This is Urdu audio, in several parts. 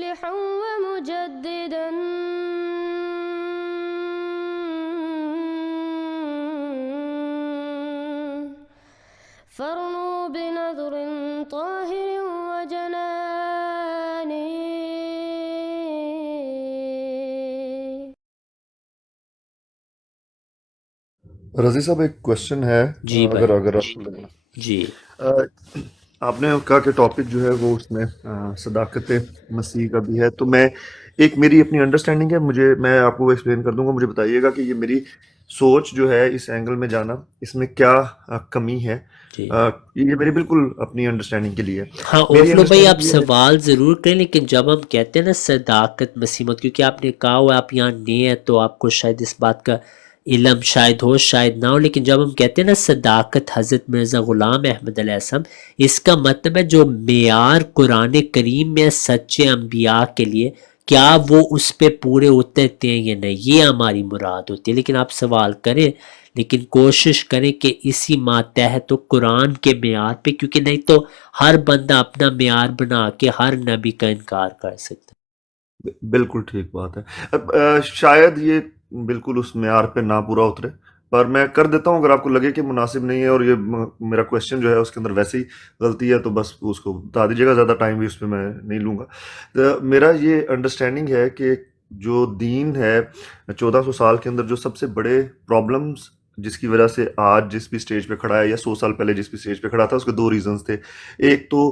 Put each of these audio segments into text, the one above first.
مصلحا ومجددا فارنوا بنظر طاهر وجنان. رضی صاحب ایک کوشچن ہے، جی اگر بھائی. اگر آپ جی آپ نے کہا کہ ٹاپک جو ہے وہ اس میں صداقت مسیح کا بھی ہے، تو میں ایک میری اپنی انڈرسٹینڈنگ ہے، میں آپ کو وہ ایکسپلین کر دوں گا، مجھے بتائیے گا کہ یہ میری سوچ جو ہے اس اینگل میں جانا اس میں کیا کمی ہے. جی یہ میری بالکل اپنی انڈرسٹینڈنگ کے لیے. ہاں میری اوفلو بھائی، آپ انڈرسٹینڈنگ یہ ہے. سوال ضرور کریں، لیکن جب ہم کہتے ہیں نا صداقت مسیمت، کیونکہ آپ نے کہا ہوا آپ یہاں نئے ہیں تو آپ کو شاید اس بات کا علم شاید ہو شاید نہ ہو، لیکن جب ہم کہتے ہیں نا صداقت حضرت مرزا غلام احمد علیہ السلام، اس کا مطلب ہے جو معیار قرآن کریم میں سچے انبیاء کے لیے، کیا وہ اس پہ پورے اترتے ہیں یا نہیں، یہ ہماری مراد ہوتی ہے. لیکن آپ سوال کریں، لیکن کوشش کریں کہ اسی ماتحت قرآن کے معیار پہ، کیونکہ نہیں تو ہر بندہ اپنا معیار بنا کے ہر نبی کا انکار کر سکتا بالکل ٹھیک بات ہے. اب شاید یہ بالکل اس معیار پہ نہ پورا اترے، پر میں کر دیتا ہوں اگر آپ کو لگے کہ مناسب نہیں ہے اور یہ میرا کویشچن جو ہے اس کے اندر ویسے ہی غلطی ہے تو بس اس کو بتا دیجیے گا، زیادہ ٹائم بھی اس پہ میں نہیں لوں گا. میرا یہ انڈرسٹینڈنگ ہے کہ جو دین ہے 1400 سال کے اندر جو سب سے بڑے پرابلمز جس کی وجہ سے آج جس بھی سٹیج پہ کھڑا ہے یا 100 سال پہلے جس بھی سٹیج پہ کھڑا تھا، اس کے 2 ریزنز تھے. ایک تو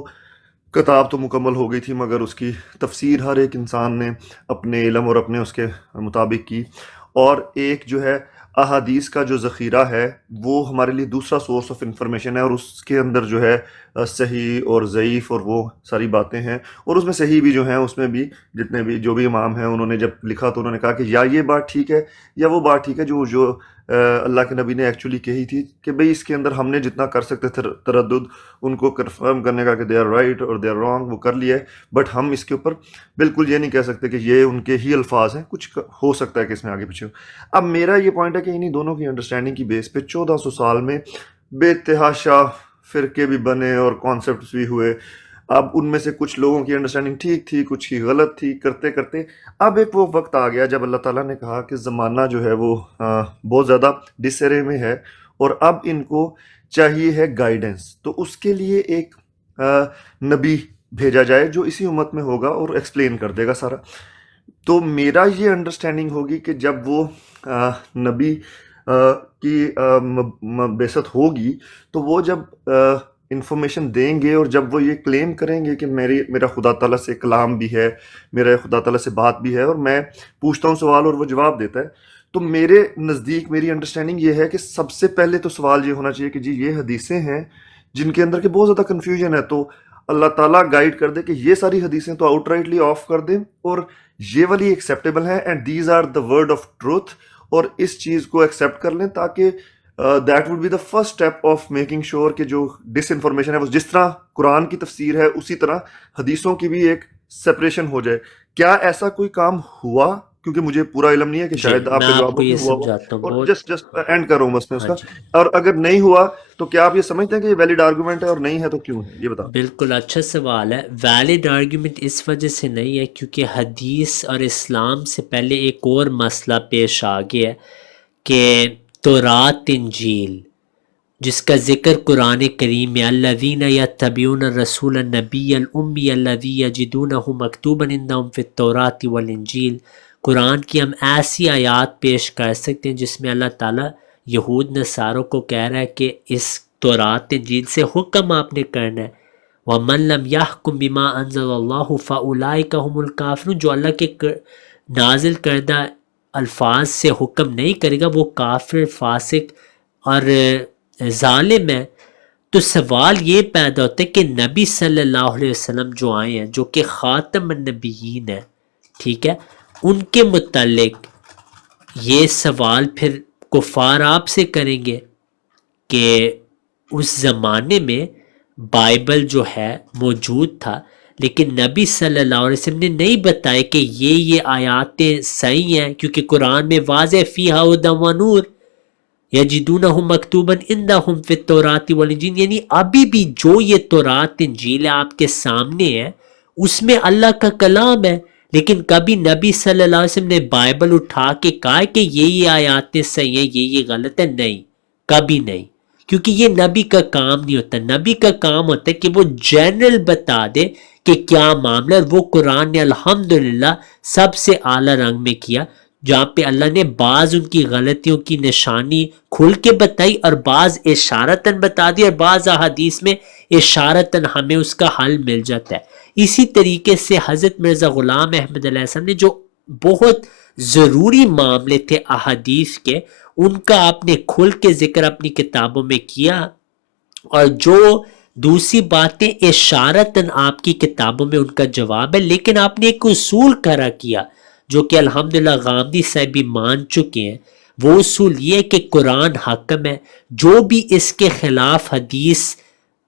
کتاب تو مکمل ہو گئی تھی مگر اس کی تفسیر ہر ایک انسان نے اپنے علم اور اپنے اس کے مطابق کی، اور ایک جو ہے احادیث کا جو ذخیرہ ہے وہ ہمارے لیے دوسرا سورس آف انفارمیشن ہے، اور اس کے اندر جو ہے صحیح اور ضعیف اور وہ ساری باتیں ہیں، اور اس میں صحیح بھی جو ہیں اس میں بھی جتنے بھی جو بھی امام ہیں انہوں نے جب لکھا تو انہوں نے کہا کہ یا یہ بات ٹھیک ہے یا وہ بات ٹھیک ہے جو اللہ کے نبی نے ایکچولی کہی تھی، کہ بھئی اس کے اندر ہم نے جتنا کر سکتے تھے تردد ان کو کنفرم کرنے کا کہ دے آر رائٹ اور دے آر رانگ وہ کر لیا ہے، بٹ ہم اس کے اوپر بالکل یہ نہیں کہہ سکتے کہ یہ ان کے ہی الفاظ ہیں، کچھ ہو سکتا ہے کہ اس میں آگے پیچھے ہو. اب میرا یہ پوائنٹ ہے کہ انہی دونوں کی انڈرسٹینڈنگ کی بیس پہ 1400 سال میں بے تحاشا فرقے بھی بنے اور کانسیپٹس بھی ہوئے. اب ان میں سے کچھ لوگوں کی انڈرسٹینڈنگ ٹھیک تھی، کچھ کی غلط تھی، کرتے کرتے اب ایک وہ وقت آ گیا جب اللہ تعالیٰ نے کہا کہ زمانہ جو ہے وہ بہت زیادہ ڈسرے میں ہے، اور اب ان کو چاہیے ہے گائیڈنس. تو اس کے لیے ایک نبی بھیجا جائے جو اسی امت میں ہوگا اور ایکسپلین کر دے گا سارا. تو میرا یہ انڈرسٹینڈنگ ہوگی کہ جب وہ نبی کی بعثت ہوگی تو وہ جب انفارمیشن دیں گے اور جب وہ یہ کلیم کریں گے کہ میرا خدا تعالیٰ سے کلام بھی ہے، میرا خدا تعالیٰ سے بات بھی ہے، اور میں پوچھتا ہوں سوال اور وہ جواب دیتا ہے، تو میرے نزدیک میری انڈرسٹینڈنگ یہ ہے کہ سب سے پہلے تو سوال یہ ہونا چاہیے کہ جی یہ حدیثیں ہیں جن کے اندر کہ بہت زیادہ کنفیوژن ہے، تو اللہ تعالیٰ گائیڈ کر دے کہ یہ ساری حدیثیں تو آؤٹ رائٹلی آف کر دیں اور یہ والی ایکسیپٹیبل ہیں and these are the word of truth, اور اس چیز کو ایکسیپٹ کر لیں، تاکہ that would be the first step of making sure کہ جو ڈس انفارمیشن ہے وہ جس طرح قرآن کی تفسیر ہے اسی طرح حدیثوں کی بھی ایک سپریشن ہو جائے. کیا ایسا کوئی کام ہوا؟ کیونکہ مجھے پورا علم نہیں ہے کہ جی شاید آپ میں کا آپ جواب کو ہو یہ کہ ہوا سمجھاتا ہوں اور بہت. جسٹ اینڈ کر رہا ہوں بس میں اس ہاں کا. جی اور اگر نہیں ہوا تو کیا آپ یہ سمجھتے ہیں کہ یہ ویلڈ آرگومنٹ ہے، اور نہیں ہے تو کیوں ہے، یہ بتا. بالکل اچھا سوال ہے. ویلڈ آرگیومنٹ اس وجہ سے نہیں ہے کیونکہ حدیث اور اسلام سے پہلے ایک اور مسئلہ پیش آ گیا ہے کہ تورات انجیل جس کا ذکر قرآن کریم میں الذین یتبعون الرسول النبی الامی الذی یجدونہ مکتوبا عندہم فی التوراۃ والانجیل، قرآن کی ہم ایسی آیات پیش کر سکتے ہیں جس میں اللہ تعالیٰ یہود نصاروں کو کہہ رہا ہے کہ اس تورات انجیل سے حکم آپ نے کرنا ہے. وَمَن لَمْ يَحْكُمْ بِمَا أَنزَلَ اللَّهُ فَأُولَٰئِكَ هُمُ الْكَافِرُونَ، جو اللہ کے نازل کردہ الفاظ سے حکم نہیں کرے گا وہ کافر، فاسق اور ظالم ہے. تو سوال یہ پیدا ہوتا ہے کہ نبی صلی اللہ علیہ وسلم جو آئے ہیں جو کہ خاتم النبیین ہے، ٹھیک ہے، ان کے متعلق یہ سوال پھر کفار آپ سے کریں گے کہ اس زمانے میں بائبل جو ہے موجود تھا لیکن نبی صلی اللہ علیہ وسلم نے نہیں بتایا کہ یہ آیاتیں صحیح ہیں، کیونکہ قرآن میں واضح فیہا ھدی و نور یجدونہ مکتوبا عندہم فی التوراۃ والانجیل، یعنی ابھی بھی جو یہ تورات انجیل آپ کے سامنے ہے اس میں اللہ کا کلام ہے، لیکن کبھی نبی صلی اللہ علیہ وسلم نے بائبل اٹھا کے کہا کہ یہ آیاتیں صحیح ہیں، یہ غلط ہے؟ نہیں، کبھی نہیں، کیونکہ یہ نبی کا کام نہیں ہوتا۔ نبی کا کام ہوتا ہے کہ وہ جنرل بتا دے کہ کیا معاملہ ہے، اور وہ قرآن نے الحمدللہ سب سے اعلیٰ رنگ میں کیا، جہاں پہ اللہ نے بعض ان کی غلطیوں کی نشانی کھل کے بتائی اور بعض اشارتاً بتا دی، اور بعض احادیث میں اشارتاً ہمیں اس کا حل مل جاتا ہے۔ اسی طریقے سے حضرت مرزا غلام احمد علیہ السلام نے جو بہت ضروری معاملے تھے احادیث کے، ان کا آپ نے کھل کے ذکر اپنی کتابوں میں کیا، اور جو دوسری باتیں اشارتاً آپ کی کتابوں میں ان کا جواب ہے، لیکن آپ نے ایک اصول کھڑا کیا جو کہ الحمدللہ غامدی صاحب بھی مان چکے ہیں۔ وہ اصول یہ ہے کہ قرآن حکم ہے، جو بھی اس کے خلاف حدیث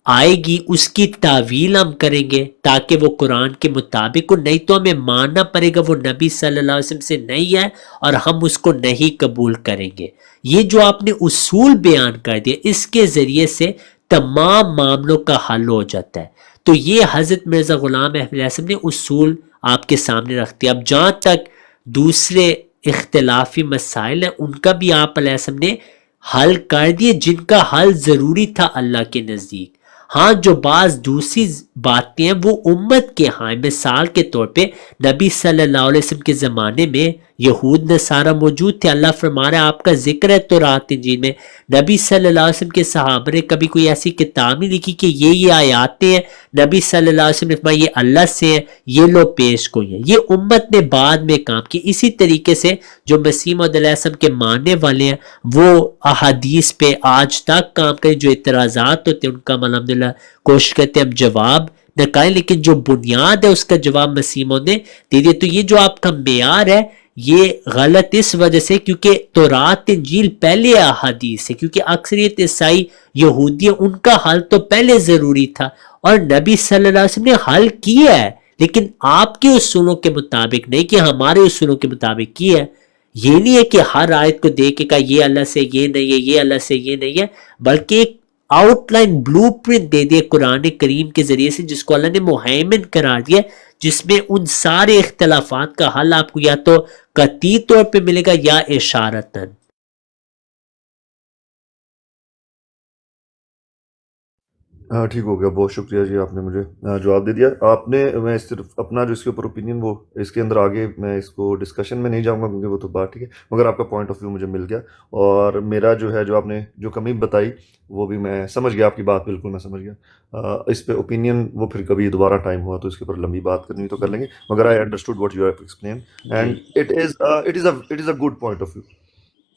آئے گی اس کی تعویل ہم کریں گے تاکہ وہ قرآن کے مطابق ہو، نہیں تو ہمیں ماننا پڑے گا وہ نبی صلی اللہ علیہ وسلم سے نہیں ہے اور ہم اس کو نہیں قبول کریں گے۔ یہ جو آپ نے اصول بیان کر دیا، اس کے ذریعے سے تمام معاملوں کا حل ہو جاتا ہے۔ تو یہ حضرت مرزا غلام احمد علیہ السلام نے اصول آپ کے سامنے رکھ دیا۔ اب جہاں تک دوسرے اختلافی مسائل ہیں، ان کا بھی آپ علیہ السلام نے حل کر دیے، جن کا حل ضروری تھا اللہ کے نزدیک۔ ہاں جو بعض دوسری باتیں ہیں وہ امت کے ہاں، مثال کے طور پہ نبی صلی اللہ علیہ وسلم کے زمانے میں یہود نصارہ موجود تھے۔ اللہ فرما رہا ہے، آپ کا ذکر ہے تورات انجیل میں، نبی صلی اللہ علیہ وسلم کے صحابہ نے کبھی کوئی ایسی کتاب نہیں لکھی کہ یہ آیاتیں ہیں، نبی صلی اللہ علیہ وسلم نے فرمایا یہ اللہ سے ہیں، یہ لو پیش کوئی ہیں۔ یہ امت نے بعد میں کام کی۔ اسی طریقے سے جو مسیح موعود علیہ السلام کے ماننے والے ہیں وہ احادیث پہ آج تک کام کریں، جو اعتراضات ہوتے ہیں ان کا الحمدللہ کوشش کرتے ہیں ہم جواب نکالیں، لیکن جو بنیاد ہے اس کا جواب مسیح موعود نے دے دیا۔ تو یہ جو آپ کا معیار ہے یہ غلط اس وجہ سے کیونکہ تورات انجیل پہلے احادیث ہے، کیونکہ اکثریت عیسائی یہودی ہیں، ان کا حل تو پہلے ضروری تھا اور نبی صلی اللہ علیہ وسلم نے حل کیا ہے، لیکن آپ کے اصولوں کے مطابق نہیں کہ ہمارے اصولوں کے مطابق کیا ہے۔ یہ نہیں ہے کہ ہر آیت کو دیکھ کے کہا یہ اللہ سے یہ نہیں ہے، یہ اللہ سے یہ نہیں ہے، بلکہ ایک آؤٹ لائن بلو پرنٹ دے دیا قرآن کریم کے ذریعے سے، جس کو اللہ نے مہیمن قرار دیا، جس میں ان سارے اختلافات کا حل آپ کو یا تو قطعی طور پہ ملے گا یا اشارتاً۔ ٹھیک ہو گیا، بہت شکریہ جی، آپ نے مجھے جواب دے دیا۔ آپ نے میں صرف اپنا جو اس کے اوپر اوپینین وہ اس کے اندر آگے میں اس کو ڈسکشن میں نہیں جاؤں گا کیونکہ وہ تو بات ٹھیک ہے، مگر آپ کا پوائنٹ آف ویو مجھے مل گیا، اور میرا جو ہے جو آپ نے جو کمی بتائی وہ بھی میں سمجھ گیا، آپ کی بات بالکل میں سمجھ گیا۔ اس پہ اوپینین وہ پھر کبھی دوبارہ ٹائم ہوا تو اس کے اوپر لمبی بات کرنی تو کر لیں گے، مگر I understood what you have explain and it is a good point of view.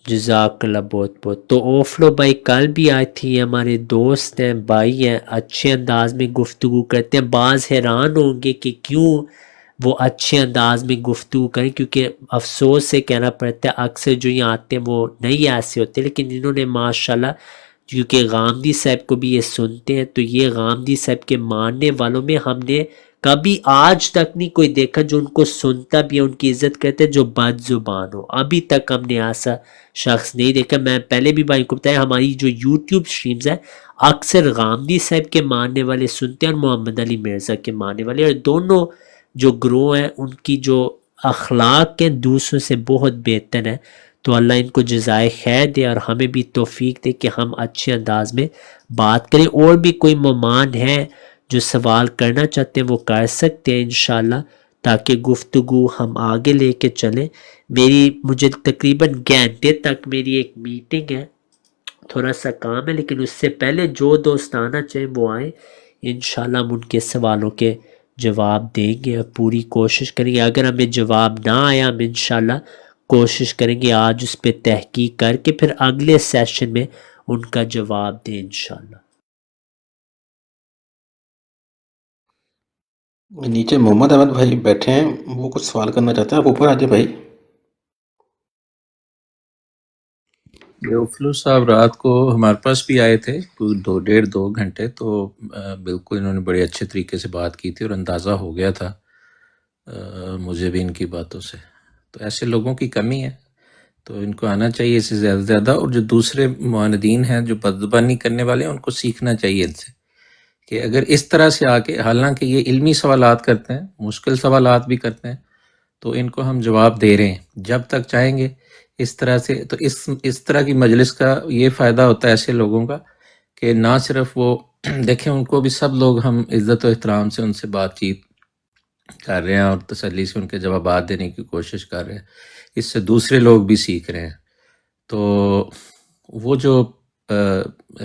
جزاک اللہ بہت بہت۔ تو اوفلو بھائی کل بھی آئی تھی، ہمارے دوست ہیں، بھائی ہیں، اچھے انداز میں گفتگو کرتے ہیں۔ بعض حیران ہوں گے کہ کیوں وہ اچھے انداز میں گفتگو کریں، کیونکہ افسوس سے کہنا پڑتا ہے اکثر جو یہاں آتے ہیں وہ نہیں ایسے ہوتے، لیکن انہوں نے ماشاءاللہ کیونکہ غامدی صاحب کو بھی یہ سنتے ہیں، تو یہ غامدی صاحب کے ماننے والوں میں ہم نے کبھی آج تک نہیں کوئی دیکھا جو ان کو سنتا بھی ہے، ان کی عزت کرتے جو بد زبان ہو، ابھی تک ہم نے ایسا شخص نہیں دیکھا۔ میں پہلے بھی بھائی کو بتایا ہماری جو یوٹیوب سٹریمز ہیں اکثر غامدی صاحب کے ماننے والے سنتے ہیں اور محمد علی مرزا کے ماننے والے، اور دونوں جو گروہ ہیں ان کی جو اخلاق ہیں دوسروں سے بہت بہتر ہے۔ تو اللہ ان کو جزائے خیر دے اور ہمیں بھی توفیق دے کہ ہم اچھے انداز میں بات کریں۔ اور بھی کوئی مہمان ہیں جو سوال کرنا چاہتے ہیں وہ کر سکتے ہیں انشاءاللہ، تاکہ گفتگو ہم آگے لے کے چلیں۔ مجھے تقریباً گھنٹے تک میری ایک میٹنگ ہے، تھوڑا سا کام ہے، لیکن اس سے پہلے جو دوست آنا چاہیں وہ آئیں، انشاءاللہ ہم ان کے سوالوں کے جواب دیں گے اور پوری کوشش کریں گے۔ اگر ہمیں جواب نہ آیا ہم انشاءاللہ کوشش کریں گے آج اس پہ تحقیق کر کے پھر اگلے سیشن میں ان کا جواب دیں انشاءاللہ۔ نیچے محمد احمد بھائی بیٹھے ہیں، وہ کچھ سوال کرنا چاہتے ہیں، آپ اوپر آ جائیں بھائی۔ افلو صاحب رات کو ہمارے پاس بھی آئے تھے، 2 گھنٹے، تو بالکل انہوں نے بڑے اچھے طریقے سے بات کی تھی اور اندازہ ہو گیا تھا مجھے بھی ان کی باتوں سے۔ تو ایسے لوگوں کی کمی ہے، تو ان کو آنا چاہیے اس سے زیادہ سے زیادہ، اور جو دوسرے معاندین ہیں جو بدزبانی کرنے والے ہیں ان کو سیکھنا چاہیے ان سے کہ اگر اس طرح سے آ کے، حالانکہ یہ علمی سوالات کرتے ہیں، مشکل سوالات بھی کرتے ہیں، تو ان کو ہم جواب دے رہے ہیں جب تک چاہیں گے اس طرح سے. تو اس طرح کی مجلس کا یہ فائدہ ہوتا ہے ایسے لوگوں کا کہ نہ صرف وہ دیکھیں، ان کو بھی سب لوگ ہم عزت و احترام سے ان سے بات چیت کر رہے ہیں اور تسلی سے ان کے جوابات دینے کی کوشش کر رہے ہیں. اس سے دوسرے لوگ بھی سیکھ رہے ہیں. تو وہ جو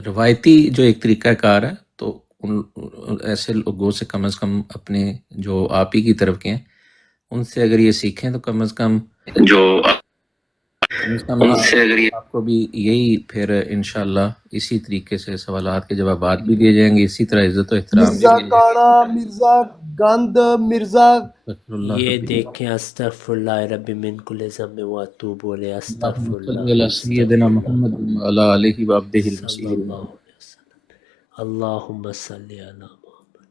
روایتی جو ایک طریقہ کار ہے، تو ایسے لوگوں سے کم از کم اپنے جو آپ ہی کی طرف کے ہیں ان سے اگر یہ سیکھیں تو کم از کم آپ کو بھی یہی پھر انشاءاللہ اسی طریقے سے سوالات کے جوابات بھی دیے جائیں گے، اسی طرح عزت و احترام بھی مرزا دیے کاڑا، مرزا گند، مرزا استغفر اللہ یہ ربی دیکھیں استغفر اللہ ربی من کل ذنب و اتوب الیہ، اللہم استغفر صلی اللہ علی سیدنا استغفر محمد اللہ وعلی آلہ وعبدہ صلی المسیح اللہ علیہ وسلم، اللہم صلی علی محمد.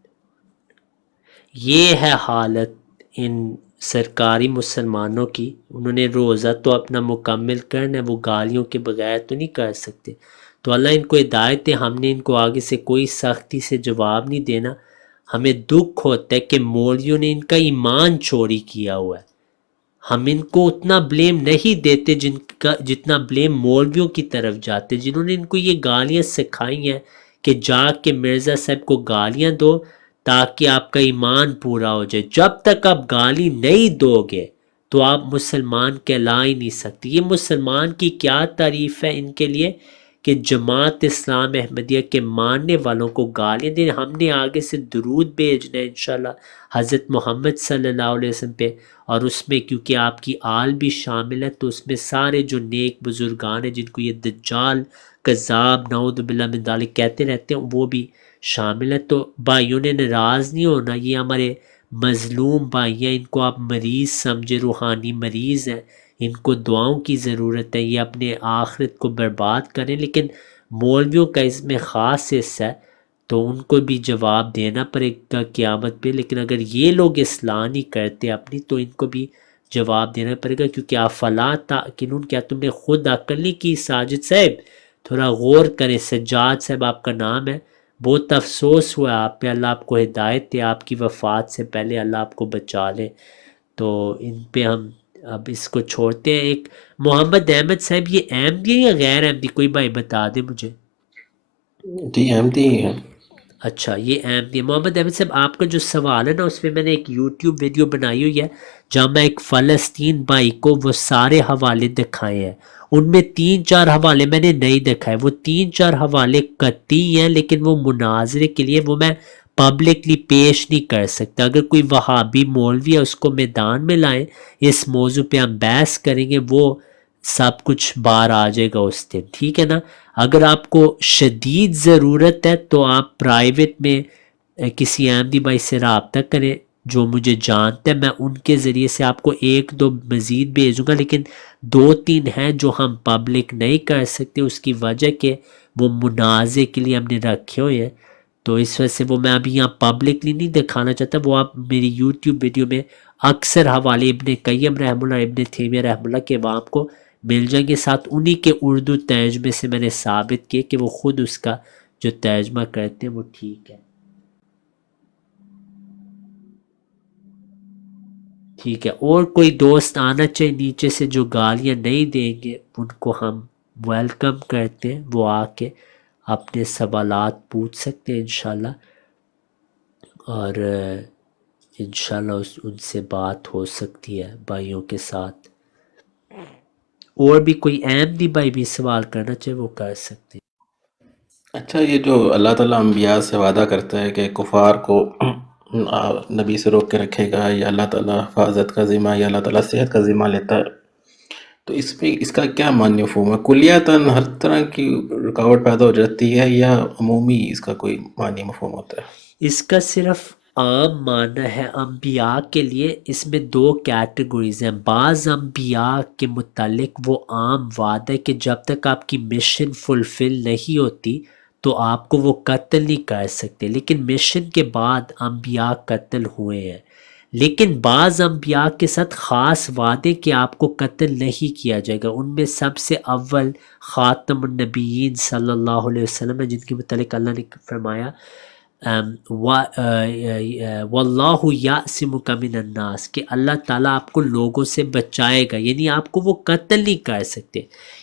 یہ ہے حالت ان سرکاری مسلمانوں کی. انہوں نے روزہ تو اپنا مکمل کرنا ہے، وہ گالیوں کے بغیر تو نہیں کر سکتے. تو اللہ ان کو ہدایت دے. ہم نے ان کو آگے سے کوئی سختی سے جواب نہیں دینا. ہمیں دکھ ہوتا ہے کہ مولویوں نے ان کا ایمان چوری کیا ہوا ہے. ہم ان کو اتنا بلیم نہیں دیتے جتنا بلیم مولویوں کی طرف جاتے، جنہوں نے ان کو یہ گالیاں سکھائی ہیں کہ جا کے مرزا صاحب کو گالیاں دو تاکہ آپ کا ایمان پورا ہو جائے. جب تک آپ گالی نہیں دو گے تو آپ مسلمان کہلا ہی نہیں سکتے. یہ مسلمان کی کیا تعریف ہے ان کے لیے کہ جماعت اسلام احمدیہ کے ماننے والوں کو گالیاں دیں. ہم نے آگے سے درود بھیجنا ہے انشاءاللہ حضرت محمد صلی اللہ علیہ وسلم پہ، اور اس میں کیونکہ آپ کی آل بھی شامل ہے تو اس میں سارے جو نیک بزرگان ہیں جن کو یہ دجال کذاب نعوذ باللہ من ذالک کہتے رہتے ہیں وہ بھی شامل ہے. تو بھائیوں نے ناراض نہیں ہونا، یہ ہمارے مظلوم بھائی ہیں، ان کو آپ مریض سمجھے، روحانی مریض ہیں، ان کو دعاؤں کی ضرورت ہے، یہ اپنے آخرت کو برباد کریں. لیکن مولویوں کا اس میں خاص حصہ ہے تو ان کو بھی جواب دینا پڑے گا قیامت پہ. لیکن اگر یہ لوگ اصلاح نہیں کرتے اپنی تو ان کو بھی جواب دینا پڑے گا، کیونکہ افلا تعقلون، کیا تم نے خود عقل نہیں کی؟ ساجد صاحب تھوڑا غور کریں. سجاد صاحب آپ کا نام ہے، بہت افسوس ہوا آپ پہ. اللہ آپ کو ہدایت دے، آپ کی وفات سے پہلے اللہ آپ کو بچا لے. تو ان پہ ہم اب اس کو چھوڑتے ہیں. ایک محمد احمد صاحب، یہ احمدی یا غیر احمدی؟ کوئی بھائی بتا دے مجھے. جی احمدی ہی ہے. اچھا یہ احمدی. محمد احمد صاحب آپ کا جو سوال ہے نا اس میں میں نے ایک یوٹیوب ویڈیو بنائی ہوئی ہے جہاں میں ایک فلسطین بھائی کو وہ سارے حوالے دکھائے ہیں. ان میں 3-4 حوالے میں نے نہیں دکھائے. وہ 3-4 حوالے قطعی ہیں لیکن وہ مناظرے کے لیے وہ میں پبلکلی پیش نہیں کر سکتا. اگر کوئی وہابی مولوی ہے اس کو میدان میں لائیں، اس موضوع پہ ہم بحث کریں گے، وہ سب کچھ باہر آ جائے گا اس دن، ٹھیک ہے نا. اگر آپ کو شدید ضرورت ہے تو آپ پرائیویٹ میں کسی احمدی بھائی سے رابطہ کریں جو مجھے جانتے ہیں، میں ان کے ذریعے سے آپ کو 1-2 مزید بھیجوں گا. لیکن 2-3 ہیں جو ہم پبلک نہیں کر سکتے، اس کی وجہ کہ وہ منازع کے لیے ہم نے رکھے ہوئے ہیں. تو اس وجہ سے وہ میں ابھی یہاں پبلکلی نہیں دکھانا چاہتا. وہ آپ میری یوٹیوب ویڈیو میں اکثر حوالے ابن قیم رحمہ اللہ، ابن تیمیہ رحمہ اللہ کے وہاں آپ کو مل جائیں گے. ساتھ انہی کے اردو ترجمے سے میں نے ثابت کیا کہ وہ خود اس کا جو ترجمہ کرتے ہیں وہ ٹھیک ہے. ٹھیک ہے، اور کوئی دوست آنا چاہیے نیچے سے جو گالیاں نہیں دیں گے ان کو ہم ویلکم کرتے ہیں، وہ آ کے اپنے سوالات پوچھ سکتے ہیں انشاءاللہ، اور انشاءاللہ ان سے بات ہو سکتی ہے بھائیوں کے ساتھ. اور بھی کوئی احمدی بھائی بھی سوال کرنا چاہے وہ کر سکتے ہیں. اچھا، یہ جو اللہ تعالیٰ انبیاء سے وعدہ کرتا ہے کہ کفار کو نبی سے روک کے رکھے گا، یا اللہ تعالیٰ حفاظت کا ذمہ، یا اللہ تعالیٰ صحت کا ذمہ لیتا ہے، تو اس میں اس کا کیا معنی مفہوم ہے؟ کلیاتاً ہر طرح کی رکاوٹ پیدا ہو جاتی ہے یا عمومی اس کا کوئی معنی مفہوم ہوتا ہے؟ اس کا صرف عام معنی ہے انبیاء کے لیے. اس میں 2 کیٹیگریز ہیں. بعض انبیاء کے متعلق وہ عام وعدہ ہے کہ جب تک آپ کی مشن فلفل نہیں ہوتی تو آپ کو وہ قتل نہیں کر سکتے. لیکن مشن کے بعد انبیاء قتل ہوئے ہیں. لیکن بعض انبیاء کے ساتھ خاص وعدے کہ آپ کو قتل نہیں کیا جائے گا. ان میں سب سے اول خاتم النبیین صلی اللہ علیہ وسلم ہے، جن کے متعلق اللہ نے فرمایا واللہ یعصمک من الناس، کہ اللہ تعالیٰ آپ کو لوگوں سے بچائے گا، یعنی آپ کو وہ قتل نہیں کر سکتے۔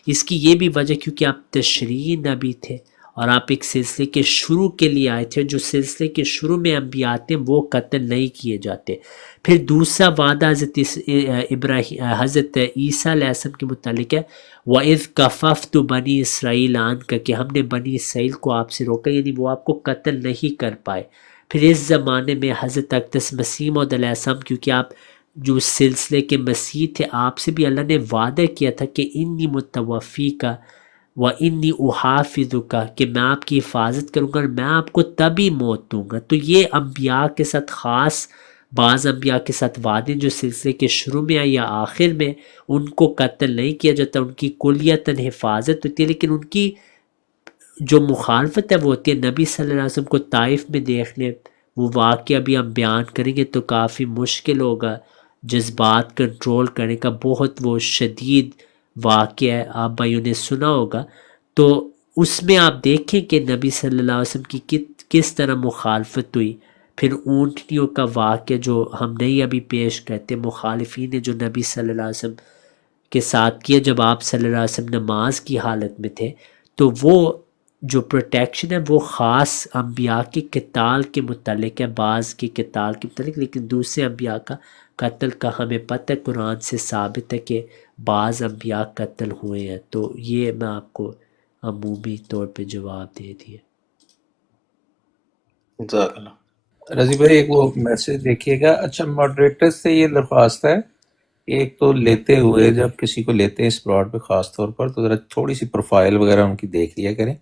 اس کی یہ بھی وجہ کیونکہ آپ تشریعی نبی تھے اور آپ ایک سلسلے کے شروع کے لیے آئے تھے، جو سلسلے کے شروع میں انبیاء آتے ہیں وہ قتل نہیں کیے جاتے۔ پھر دوسرا وعدہ حضرت عیسیٰ علیہ السلام کے متعلق ہے، وَإِذْ كَفَفْتُ بَنِي إِسْرَائِيلَ عَنْكَ، کہ ہم نے بنی اسرائیل کو آپ سے روکا، یعنی وہ آپ کو قتل نہیں کر پائے۔ پھر اس زمانے میں حضرت اقدس مسیح موعود علیہ السلام، کیونکہ آپ جو سلسلے کے مسیح تھے، آپ سے بھی اللہ نے وعدہ کیا تھا کہ انی متوفی کا و انی احافظ کا، کہ میں آپ کی حفاظت کروں گا اور میں آپ کو تبھی موت دوں گا۔ تو یہ انبیاء کے ساتھ خاص، بعض انبیاء کے ساتھ وعدے جو سلسلے کے شروع میں یا آخر میں، ان کو قتل نہیں کیا جاتا، ان کی کلیتاً حفاظت ہوتی ہے، لیکن ان کی جو مخالفت ہے وہ ہوتی ہے۔ نبی صلی اللہ علیہ وسلم کو طائف میں دیکھ لیں، وہ واقعہ بھی ہم بیان کریں گے تو کافی مشکل ہوگا، جذبات کنٹرول کرنے کا بہت وہ شدید واقعہ ہے، آپ بھائیوں نے سنا ہوگا۔ تو اس میں آپ دیکھیں کہ نبی صلی اللہ علیہ وسلم کی کس طرح مخالفت ہوئی۔ پھر اونٹنیوں کا واقعہ جو ہم نہیں ابھی پیش کرتے، مخالفین نے جو نبی صلی اللہ علیہ وسلم کے ساتھ کیا جب آپ صلی اللہ علیہ وسلم نماز کی حالت میں تھے، تو وہ جو پروٹیکشن ہے وہ خاص انبیاء کے قتال کے متعلق ہے، بعض کے قتال کے متعلق، لیکن دوسرے انبیاء کا قتل کا ہمیں پتہ ہے، قرآن سے ثابت ہے کہ بعض انبیاء قتل ہوئے ہیں۔ تو یہ میں آپ کو عمومی طور پہ جواب دے دیا۔ جزاک اللہ۔ رضی بھائی ایک وہ میسج دیکھیے گا۔ اچھا، ماڈریٹر سے یہ درخواست ہے، ایک تو لیتے ہوئے جب کسی کو لیتے ہیں اس پلاٹ پہ خاص طور پر، تو ذرا تھوڑی سی پروفائل وغیرہ ان کی دیکھ لیا کریں،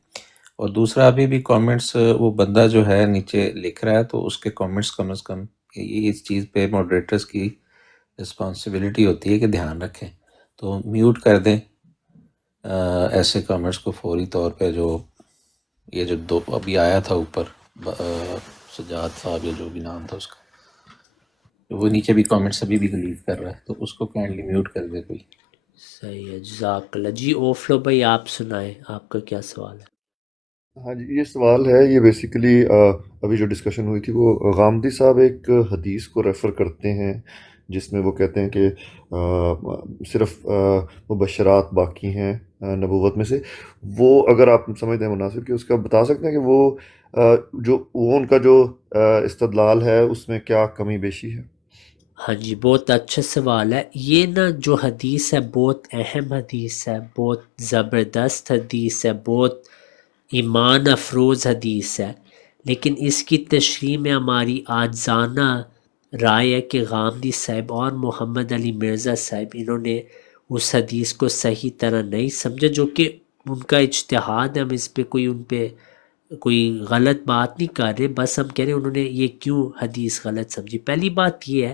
اور دوسرا ابھی بھی کامنٹس وہ بندہ جو ہے نیچے لکھ رہا ہے تو اس کے کامنٹس کم از کم، یہ اس چیز پہ ماڈریٹرز کی رسپانسبلٹی ہوتی ہے کہ دھیان رکھیں، تو میوٹ کر دیں ایسے کامنٹس کو فوری طور پہ۔ جو یہ جو دو ابھی آیا تھا اوپر، سجاد صاحب یا جو بھی نام تھا اس کا، وہ نیچے بھی کامنٹس ابھی بھی ڈیلیٹ کر رہا ہے، تو اس کو کائنڈلی میوٹ کر دے کوئی۔ صحیح ہے، جزاک اللہ۔ جی اوفلو بھائی آپ سنائیں، آپ کا کیا سوال ہے؟ ہاں جی، یہ سوال ہے، یہ بیسیکلی ابھی جو ڈسکشن ہوئی تھی وہ غامدی صاحب ایک حدیث کو ریفر کرتے ہیں جس میں وہ کہتے ہیں کہ صرف مبشرات باقی ہیں نبوت میں سے، وہ اگر آپ سمجھتے ہیں مناسب کہ اس کا بتا سکتے ہیں کہ وہ ان کا جو استدلال ہے اس میں کیا کمی بیشی ہے؟ ہاں جی، بہت اچھا سوال ہے۔ یہ نا جو حدیث ہے بہت اہم حدیث ہے، بہت زبردست حدیث ہے، بہت ایمان افروز حدیث ہے، لیکن اس کی تشریح میں ہماری آجزانہ رائے ہے کہ غامدی صاحب اور محمد علی مرزا صاحب انہوں نے اس حدیث کو صحیح طرح نہیں سمجھا، جو کہ ان کا اجتہاد ہے، ہم اس پہ ان پہ کوئی غلط بات نہیں کر رہے، بس ہم کہہ رہے ہیں انہوں نے یہ کیوں حدیث غلط سمجھی۔ پہلی بات یہ ہے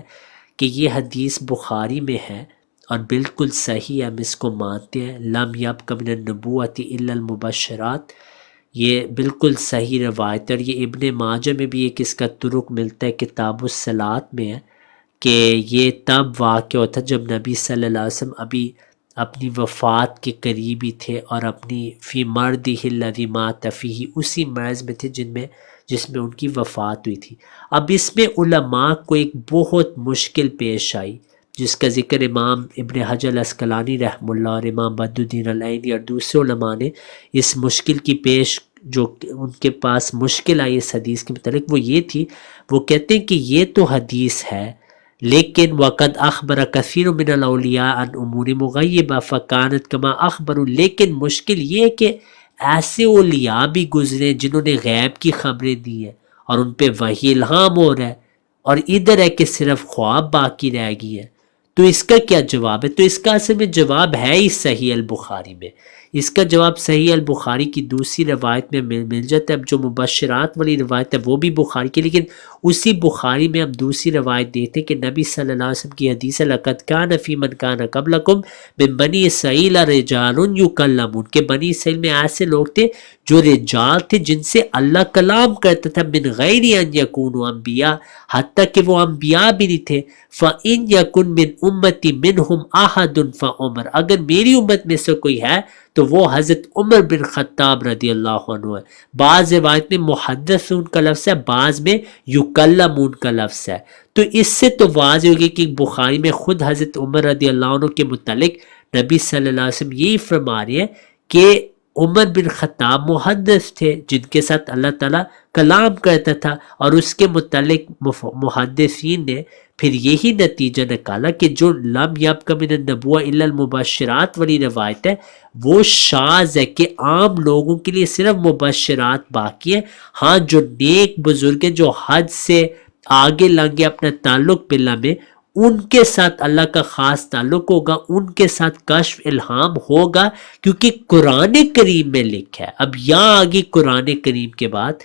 کہ یہ حدیث بخاری میں ہے اور بالکل صحیح ہے، ہم اس کو مانتے ہیں، لم یبق من النبوۃ الا المبشرات، یہ بالکل صحیح روایت ہے، اور یہ ابن ماجہ میں بھی ایک اس کا طرق ملتا ہے، کتاب الصلاۃ میں ہے کہ یہ تب واقع ہوتا جب نبی صلی اللہ علیہ وسلم ابھی اپنی وفات کے قریب ہی تھے اور اپنی فی مردہ الذی مات فیہ، اسی مرض میں تھے جس میں ان کی وفات ہوئی تھی۔ اب اس میں علماء کو ایک بہت مشکل پیش آئی، جس کا ذکر امام ابن حجر العسقلانی رحمہ اللہ اور امام بدر الدین العینی اور دوسرے علماء نے اس مشکل کی جو ان کے پاس مشکل آئی اس حدیث کے متعلق، وہ یہ تھی، وہ کہتے ہیں کہ یہ تو حدیث ہے، لیکن وقد اخبر کثیر من الاولیاء عن امور مغیبہ فکانت کما اخبروا، لیکن مشکل یہ ہے کہ ایسے اولیاء بھی گزرے جنہوں نے غیب کی خبریں دی ہیں اور ان پہ وحی الہام ہو رہا ہے، اور ادھر ہے کہ صرف خواب باقی رہ گئی ہے۔ تو اس کا کیا جواب ہے؟ تو اس کا اصل میں جواب ہے ہی صحیح البخاری میں، اس کا جواب صحیح البخاری کی دوسری روایت میں مل جاتا ہے۔ اب جو مبشرات والی روایت ہے وہ بھی بخاری کی، لیکن اسی بخاری میں ہم دوسری روایت دیکھتے ہیں کہ نبی صلی اللہ علیہ وسلم کی حدیث ہے لقد کان فی من کان قبلکم من بنی اسرائیل رجال یکلمون، کہ بنی اسرائیل میں ایسے لوگ تھے جو رجال تھے جن سے اللہ کلام کرتا تھا، من غیر ان یکونوا انبیاء، حتیٰ کہ وہ انبیاء بھی نہیں تھے، فَإِن یکن من امتی منہم احد فعمر، اگر میری امت میں سے کوئی ہے تو وہ حضرت عمر بن خطاب رضی اللہ عنہ ہے۔ بعض روایت میں محدثون کا لفظ ہے، بعض میں یکلمون کا لفظ ہے۔ تو اس سے تو واضح ہوگی کہ بخاری میں خود حضرت عمر رضی اللہ عنہ کے متعلق نبی صلی اللہ علیہ وسلم یہی فرما رہے ہیں کہ عمر بن خطاب محدث تھے جن کے ساتھ اللہ تعالیٰ کلام کرتا تھا، اور اس کے متعلق محدثین نے پھر یہی نتیجہ نکالا کہ جو لم یبق من النبوہ الا المبشرات والی روایت ہے وہ شاذ ہے، کہ عام لوگوں کے لیے صرف مبشرات باقی ہے۔ ہاں جو نیک بزرگ ہیں جو حد سے آگے لنگے اپنا تعلق باللہ میں، ان کے ساتھ اللہ کا خاص تعلق ہوگا، ان کے ساتھ کشف الہام ہوگا، کیونکہ قرآن کریم میں لکھا ہے۔ اب یہاں آگی قرآن کریم کے بعد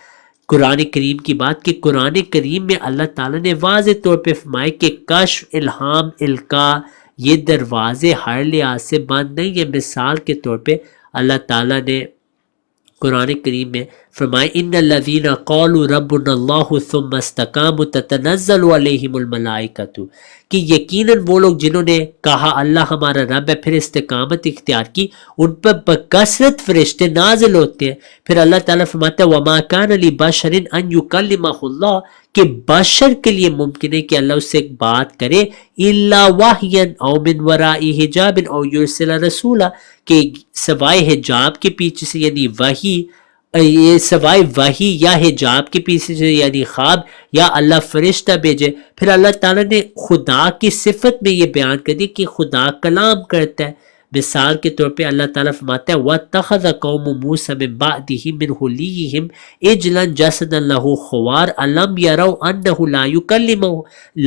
قرآن کریم کی بات کہ قرآن کریم میں اللہ تعالیٰ نے واضح طور پہ فرمایا کہ کشف الہام القاء یہ دروازے ہر لحاظ سے بند نہیں ہے۔ مثال کے طور پہ اللہ تعالیٰ نے قرآن کریم میں فرمائے ان الذین قالوا ربنا اللہ ثم استقاموا تتنزل علیہم الملائکۃ، کہ یقیناً وہ لوگ جنہوں نے کہا اللہ ہمارا رب ہے پھر استقامت اختیار کی، ان پر بکثرت فرشتے نازل ہوتے ہیں۔ پھر اللہ تعالیٰ فرماتا ہے وما کان لبشر ان یکلمہ اللہ، کہ بشر کے لیے ممکن ہے کہ اللہ اس سے ایک بات کرے الا وحیا او من وراء حجاب او یرسل رسولا، کہ سوائے حجاب کے پیچھے سے یعنی وحی، یہ سوائے وحی یا حجاب کے پیچھے سے یعنی خواب، یا اللہ فرشتہ بھیجے۔ پھر اللہ تعالیٰ نے خدا کی صفت میں یہ بیان کر دی کہ خدا کلام کرتا ہے۔ مثال کے طور پہ اللہ تعالیٰ فرماتا ہے وَاتَّخَذَ قَوْمُ مُوسَىٰ مِن بَعْدِهِ مِنْ حُلِيِّهِمْ عِجْلًا جَسَدًا لَهُ خُوَارٌ أَلَمْ يَرَوْا أَنَّهُ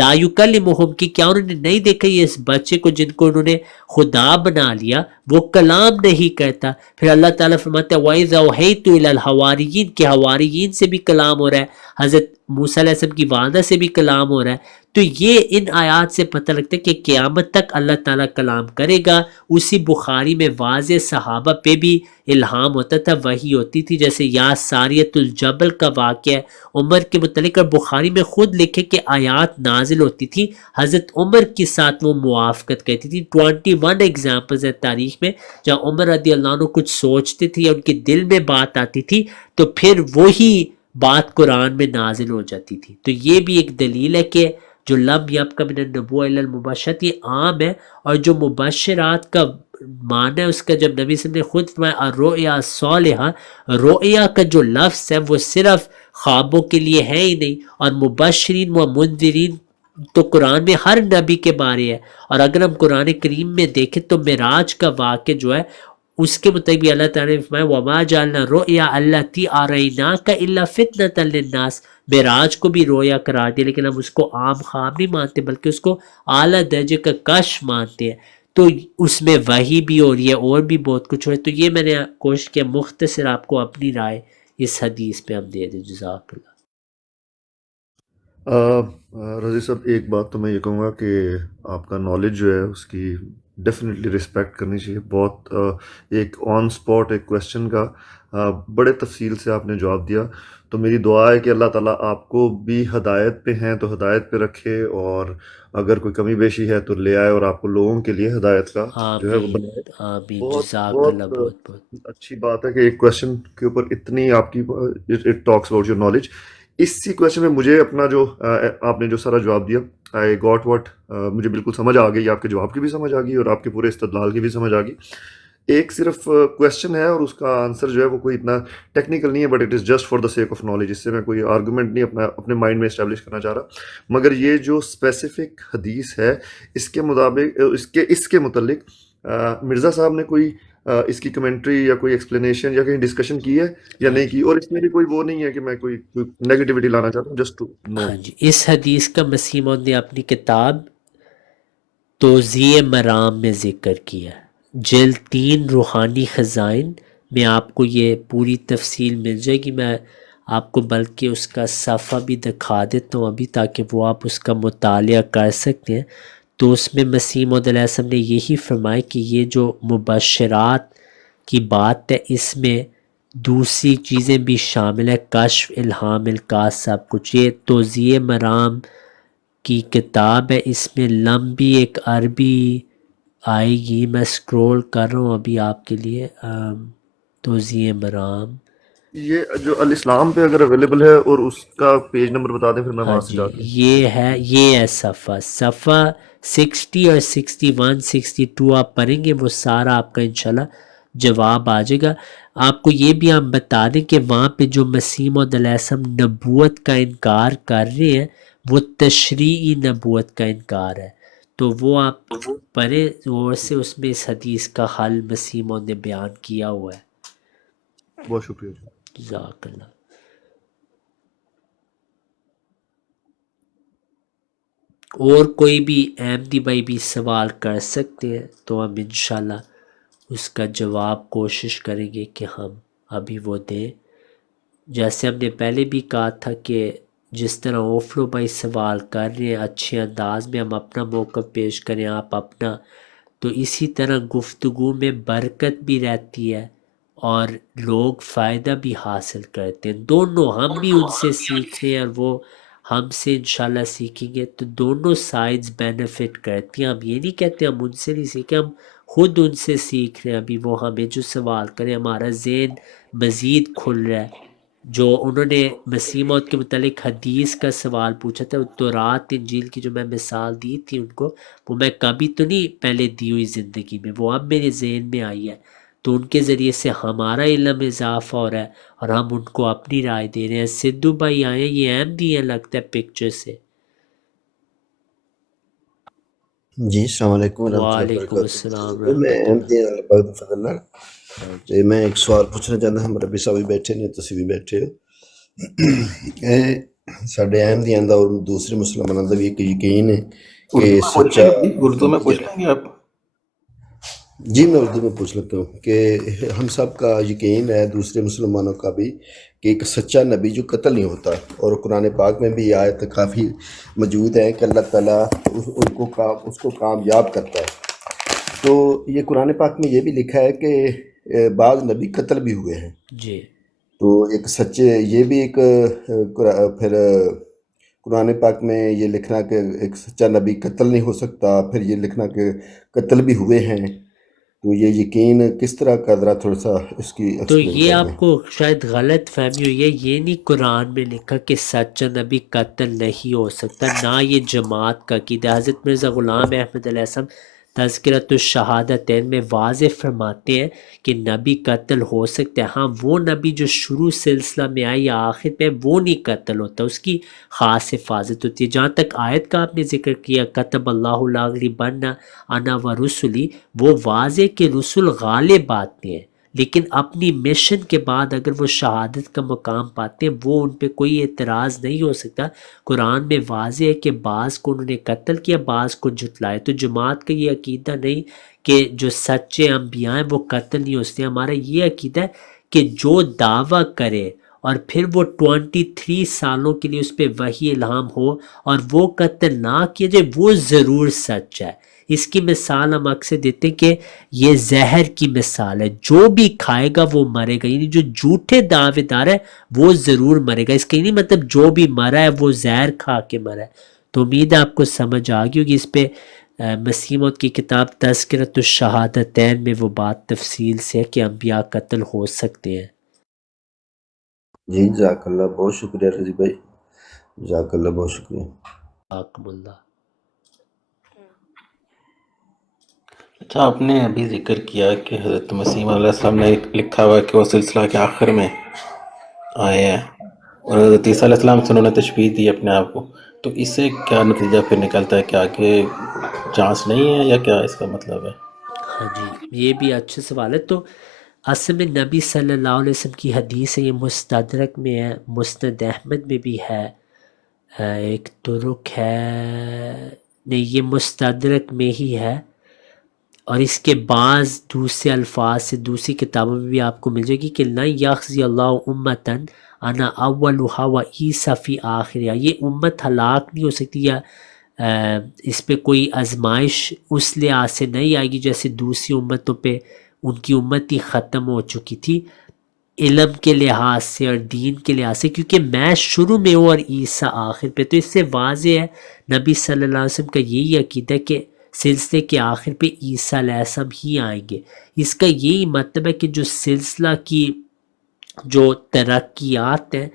لَا يُكَلِّمُهُمْ، کہ کیا انہوں نے نہیں دیکھا یہ اس بچے کو جن کو انہوں نے خدا بنا لیا وہ کلام نہیں کرتا۔ پھر اللہ تعالیٰ فرماتا ہے وَإِذَا أُوحِيتُ إِلَى الْحَوَارِيِّينَ، کہ حواریین سے بھی کلام ہو رہا ہے، حضرت موسیٰ علیہ السلام کی والدہ سے بھی کلام ہو رہا ہے۔ تو یہ ان آیات سے پتہ لگتا ہے کہ قیامت تک اللہ تعالیٰ کلام کرے گا۔ اسی بخاری میں واضح صحابہ پہ بھی الہام ہوتا تھا، وحی ہوتی تھی، جیسے یا ساریت الجبل کا واقعہ ہے عمر کے متعلق، اور بخاری میں خود لکھے کہ آیات نازل ہوتی تھی، حضرت عمر کے ساتھ وہ موافقت کرتی تھی۔ 21 ایگزامپلز ہیں تاریخ میں جہاں عمر رضی اللہ عنہ کچھ سوچتے تھے یا ان کے دل میں بات آتی تھی تو پھر وہی بات قرآن میں نازل ہو جاتی تھی۔ تو یہ بھی ایک دلیل ہے کہ جو لم یبق من النبوہ الا المبشرات یہ عام ہے، اور جو مبشرات کا معنی ہے اس کا جب نبی صلی اللہ علیہ وسلم نے خود فرمایا الرؤیا الصالحہ، رؤیا کا جو لفظ ہے وہ صرف خوابوں کے لیے ہے ہی نہیں، اور مبشرین و منذرین تو قرآن میں ہر نبی کے بارے ہے۔ اور اگر ہم قرآن کریم میں دیکھیں تو معراج کا واقعہ جو ہے اس کے مطابق بھی اللہ تعالیٰ نے فرمایا وَمَا جَعَلْنَا الرُّؤْيَا الَّتِي أَرَيْنَاكَ إِلَّا فِتْنَةً لِلنَّاسِ، معراج کو بھی رویا قرار دیا لیکن ہم اس کو عام خواب نہیں مانتے بلکہ اس کو اعلیٰ درجے کا کشف مانتے ہیں۔ تو اس میں وحی بھی ہو رہی ہے اور بھی بہت کچھ ہو رہا ہے۔ تو یہ میں نے کوشش کیا مختصر آپ کو اپنی رائے اس حدیث پہ ہم دے دیں۔ جزاک اللہ۔ رضی صاحب ایک بات تو میں یہ کہوں گا کہ آپ کا نالج جو ہے اس کی ڈیفینیٹلی رسپیکٹ کرنی چاہیے۔ بہت ایک آن سپاٹ ایک کویشچن کا بڑے تفصیل سے آپ نے جواب دیا، تو میری دعا ہے کہ اللہ تعالیٰ آپ کو بھی ہدایت پہ ہیں تو ہدایت پہ رکھے، اور اگر کوئی کمی بیشی ہے تو لے آئے اور آپ کو لوگوں کے لیے ہدایت کا جو ہے وہ بنائے۔ آمین، بہت جزاک اللہ، بہت بہت اچھی بات ہے کہ ایک کویشچن کے اوپر اتنی آپ کی it talks about your knowledge. اسی کویشچن میں مجھے اپنا جو آپ نے جو سارا جواب دیا آئی گاٹ واٹ، مجھے بالکل سمجھ آ گئی، آپ کے جواب کی بھی سمجھ آ گئی اور آپ کے پورے استدلال کی بھی سمجھ آ گئی۔ ایک صرف کویشچن ہے اور اس کا آنسر جو ہے وہ کوئی اتنا ٹیکنیکل نہیں ہے، but it is just for the sake of knowledge. اس سے میں کوئی آرگومنٹ نہیں اپنے مائنڈ میں اسٹیبلش کرنا چاہ رہا، مگر یہ جو اسپیسیفک حدیث ہے اس کے مطابق اس کے متعلق مرزا صاحب نے کوئی اس کی کمنٹری یا کوئی ایکسپلینیشن یا کہیں ڈسکشن کی ہے یا نہیں کی، اور اس میں بھی کوئی وہ نہیں ہے کہ میں کوئی نیگیٹیوٹی لانا چاہتا ہوں، جسٹ ٹو نو۔ ہاں جی، اس حدیث کا مسیح موعود نے اپنی کتاب توضیح مرام میں ذکر کیا، جلد 3 روحانی خزائن میں آپ کو یہ پوری تفصیل مل جائے گی۔ میں آپ کو بلکہ اس کا صفحہ بھی دکھا دیتا ہوں ابھی تاکہ وہ آپ اس کا مطالعہ کر سکتے ہیں. تو اس میں مسیح موعود علیہ السلام نے یہی فرمایا کہ یہ جو مبشرات کی بات ہے اس میں دوسری چیزیں بھی شامل ہے، کشف، الہام، القاء، سب کچھ. یہ توضیح مرام کی کتاب ہے، اس میں لمبی ایک عربی آئے گی، میں سکرول کر رہا ہوں ابھی آپ کے لیے. توضیح مرام، یہ جو الاسلام پہ اگر اویلیبل ہے اور اس کا پیج نمبر بتا دیں پھر میں ہاں وہاں سے جی، جا کے. یہ ہے صفحہ 60 اور 61 62 آپ پڑھیں گے، وہ سارا آپ کا انشاءاللہ جواب آ جائے گا. آپ کو یہ بھی ہم بتا دیں کہ وہاں پہ جو مسیح موعود علیہ السلام نبوت کا انکار کر رہے ہیں وہ تشریعی نبوت کا انکار ہے، تو وہ آپ پڑھیں غور سے، اس میں اس حدیث کا حل مسیح موعود نے بیان کیا ہوا ہے. بہت شکریہ جی. جزاک اللہ. اور کوئی بھی احمدی بھائی بھی سوال کر سکتے ہیں تو ہم انشاءاللہ اس کا جواب کوشش کریں گے کہ ہم ابھی وہ دیں. جیسے ہم نے پہلے بھی کہا تھا کہ جس طرح اوفلو بھائی سوال کر رہے ہیں اچھے انداز میں ہم اپنا موقف پیش کریں، آپ اپنا، تو اسی طرح گفتگو میں برکت بھی رہتی ہے اور لوگ فائدہ بھی حاصل کرتے ہیں. دونوں، ہم بھی ان سے سیکھ رہے ہیں اور وہ ہم سے انشاءاللہ سیکھیں گے، تو دونوں سائڈز بینیفٹ کرتی ہیں. ہم یہ نہیں کہتے ہم ان سے نہیں سیکھیں، ہم خود ان سے سیکھ رہے ہیں. ابھی وہ ہمیں جو سوال کریں ہمارا ذہن مزید کھل رہا ہے. جو انہوں نے مسیح موعود کے متعلق حدیث کا سوال پوچھا تھا، تورات انجیل کی جو میں مثال دی تھی ان کو، وہ میں کبھی تو نہیں پہلے دی ہوئی زندگی میں، وہ اب میرے ذہن میں آئی ہے، تو ان کے ذریعے سے ہمارا علم اضافہ ہو رہا ہے اور ہم ان کو اپنی رائے دے رہے ہیں. سدھو بھائی آئے ہیں، یہ احمدی ہیں لگتا ہے پکچر سے. جی السلام علیکم ورحمۃ اللہ وعلیکم وبرکاتہ. السلام میں ورحمۃ اللہ. احمدی اللہ فضل نال ہاں جی، ਤੇ ਮੈਂ ਇੱਕ ਸਵਾਲ ਪੁੱਛਣਾ ਚਾਹੁੰਦਾ ਹਾਂ. ਰੱਬੀ ਸਾਹਿਬ ਵੀ ਬੈਠੇ ਨੇ, ਤੁਸੀਂ ਵੀ ਬੈਠੇ ਹੋ. ਇਹ ਸਾਡੇ ਅਹਿਮਦੀਆਂ ਦਾ ਔਰ ਦੂਸਰੇ ਮੁਸਲਮਾਨਾਂ ਦਾ ਵੀ ਇੱਕ ਯਕੀਨ ਹੈ اردو کہ میں پوچھ سچا. لیں گے، اردو میں پوچھ لیں گے آپ. جی میں اردو میں پوچھ لیتا ہوں کہ ہم سب کا یقین ہے، دوسرے مسلمانوں کا بھی، کہ ایک سچا نبی جو قتل نہیں ہوتا، اور قرآن پاک میں بھی یہ آیت کافی موجود ہے کہ اللہ تعالیٰ اس کو کامیاب کرتا ہے. تو یہ قرآن پاک میں یہ بھی لکھا ہے کہ بعض نبی قتل بھی ہوئے ہیں. جی تو ایک سچے، یہ بھی ایک پھر قرآن پاک میں یہ لکھنا کہ ایک سچا نبی قتل نہیں ہو سکتا، پھر یہ لکھنا کہ قتل بھی ہوئے ہیں. تو یہ یقین کس طرح کا، ذرا تھوڑا سا اس کی تو ایکسپلین یہ کر دیں. آپ کو شاید غلط فہمی ہوئی ہے، یہ نہیں قرآن میں لکھا کہ سچا نبی قتل نہیں ہو سکتا، نہ یہ جماعت کا عقیدہ. حضرت مرزا غلام احمد علیہ السلام تذکرۃ الشہادتین میں واضح فرماتے ہیں کہ نبی قتل ہو سکتے ہیں. ہاں وہ نبی جو شروع سلسلہ میں آئے یا آخر پہ، وہ نہیں قتل ہوتا، اس کی خاص حفاظت ہوتی ہے. جہاں تک آیت کا آپ نے ذکر کیا کتب اللہ لاغلبن انا و رسلی، وہ واضح کہ رسول غالب آتے ہیں، لیکن اپنی مشن کے بعد اگر وہ شہادت کا مقام پاتے ہیں وہ ان پہ کوئی اعتراض نہیں ہو سکتا. قرآن میں واضح ہے کہ بعض کو انہوں نے قتل کیا، بعض کو جھٹلایا. تو جماعت کا یہ عقیدہ نہیں کہ جو سچے انبیاء ہیں وہ قتل نہیں ہو سکتے. ہمارا یہ عقیدہ ہے کہ جو دعویٰ کرے اور پھر وہ 23 سالوں کے لیے اس پہ وحی الہام ہو اور وہ قتل نہ کیا جائے، وہ ضرور سچ ہے. اس کی مثال ہم اکثر دیتے ہیں کہ یہ زہر کی مثال ہے، جو بھی کھائے گا وہ مرے گا. یعنی جو جھوٹے دعوے دار ہے وہ ضرور مرے گا. اس کا نہیں مطلب جو بھی مرا ہے وہ زہر کھا کے مرا ہے. تو امید ہے آپ کو سمجھ آ گئی ہوگی. اس پہ مسیح موعود کی کتاب تذکرۃ الشہادتین میں وہ بات تفصیل سے ہے کہ انبیاء قتل ہو سکتے ہیں. جی جزاک اللہ، بہت شکریہ رضی بھائی، جزاک اللہ، بہت شکریہ. آکم اللہ. اچھا، آپ نے ابھی ذکر کیا کہ حضرت مسیح علیہ السلام نے لکھا ہوا ہے کہ وہ سلسلہ کے آخر میں آئے ہیں، اور حضرت عیسیٰ علیہ السلام سے انہوں نے تشبیہ دی اپنے آپ کو. تو اس سے کیا نتیجہ پھر نکلتا ہے کہ آگے چانس نہیں ہے، یا کیا اس کا مطلب ہے؟ ہاں جی، یہ بھی اچھا سوال ہے. تو اصل میں نبی صلی اللہ علیہ وسلم کی حدیث ہے، یہ مستدرک میں ہے، مسند احمد میں بھی ہے، ایک ترک ہے، نہیں یہ مستدرک میں ہی ہے، اور اس کے بعض دوسرے الفاظ سے دوسری کتابوں میں بھی آپ کو مل جائے گی کہ لن یخزی اللہ امتن انا اولھا و عیسیٰ فی آخرہا، یہ امت ہلاک نہیں ہو سکتی یا اس پہ کوئی آزمائش اس لحاظ سے نہیں آئے گی جیسے دوسری امتوں پہ ان کی امت ہی ختم ہو چکی تھی علم کے لحاظ سے اور دین کے لحاظ سے، کیونکہ میں شروع میں ہوں اور عیسیٰ آخر پہ۔ تو اس سے واضح ہے نبی صلی اللہ علیہ وسلم کا یہی عقیدہ ہے کہ سلسلے کے آخر پہ عیسیٰ علیہ السلام ہی آئیں گے۔ اس کا یہی مطلب ہے کہ جو سلسلہ کی جو ترقیات ہیں،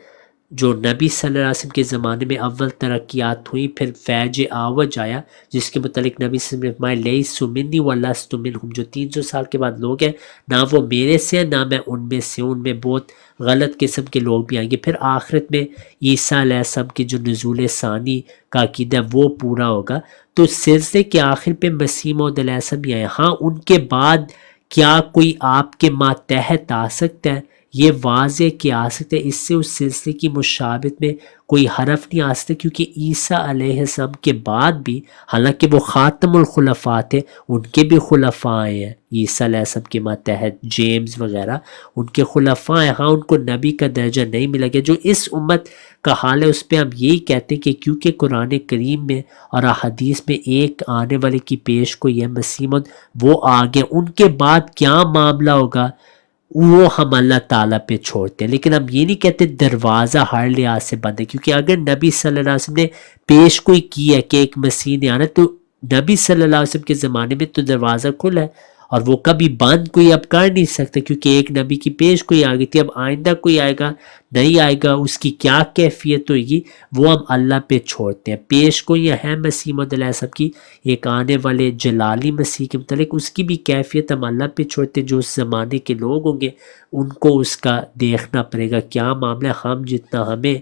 جو نبی صلی اللہ علیہ وسلم کے زمانے میں اول ترقیات ہوئی، پھر فیض آوج آیا جس کے متعلق نبی صلی اللہ علیہ وسلم نے فرمایا لیسوا منی ولست منہم، جو 300 سال کے بعد لوگ ہیں نہ وہ میرے سے ہیں نہ میں ان میں سے ہوں، ان میں بہت غلط قسم کے لوگ بھی آئیں گے۔ پھر آخرت میں عیسیٰ علیہ السلام کی جو نزول ثانی کا عقیدہ ہے وہ پورا ہوگا۔ تو سلسلے کے آخر پہ مسیح موعود علیہ السلام ہی آئے۔ ہاں ان کے بعد کیا کوئی آپ کے ماتحت آ سکتا ہے؟ یہ واضح کہ آ سکتا ہے، اس سے اس سلسلے کی مشابہت میں کوئی حرف نہیں آ سکتا، کیونکہ عیسیٰ علیہ السلام کے بعد بھی حالانکہ وہ خاتم الخلفاء تھے، ان کے بھی خلفاء آئے ہیں عیسیٰ علیہ السلام کے ماتحت، جیمز وغیرہ ان کے خلفاء ہیں۔ ہاں ان کو نبی کا درجہ نہیں ملا گیا۔ جو اس امت کا حال ہے اس پہ ہم یہی کہتے ہیں کہ کیونکہ قرآن کریم میں اور احادیث میں ایک آنے والے کی پیش کو یہ مسیح موعود وہ آگے، ان کے بعد کیا معاملہ ہوگا وہ ہم اللہ تعالیٰ پہ چھوڑتے ہیں، لیکن ہم یہ نہیں کہتے دروازہ ہر لحاظ سے بند ہے، کیونکہ اگر نبی صلی اللہ علیہ وسلم نے پیش کوئی کی ہے کہ ایک مسیح نے آنا، تو نبی صلی اللہ علیہ وسلم کے زمانے میں تو دروازہ کھلا ہے اور وہ کبھی بند کوئی اب کر نہیں سکتا، کیونکہ ایک نبی کی پیش کوئی آ گئی تھی۔ اب آئندہ کوئی آئے گا نہیں آئے گا، اس کی کیا کیفیت ہوئے گی وہ ہم اللہ پہ چھوڑتے ہیں۔ پیش کوئی ہے مسیح موعود علیہ السلام کی ایک آنے والے جلالی مسیح کے متعلق، اس کی بھی کیفیت ہم اللہ پہ چھوڑتے ہیں۔ جو اس زمانے کے لوگ ہوں گے ان کو اس کا دیکھنا پڑے گا کیا معاملہ ہے۔ ہم جتنا ہمیں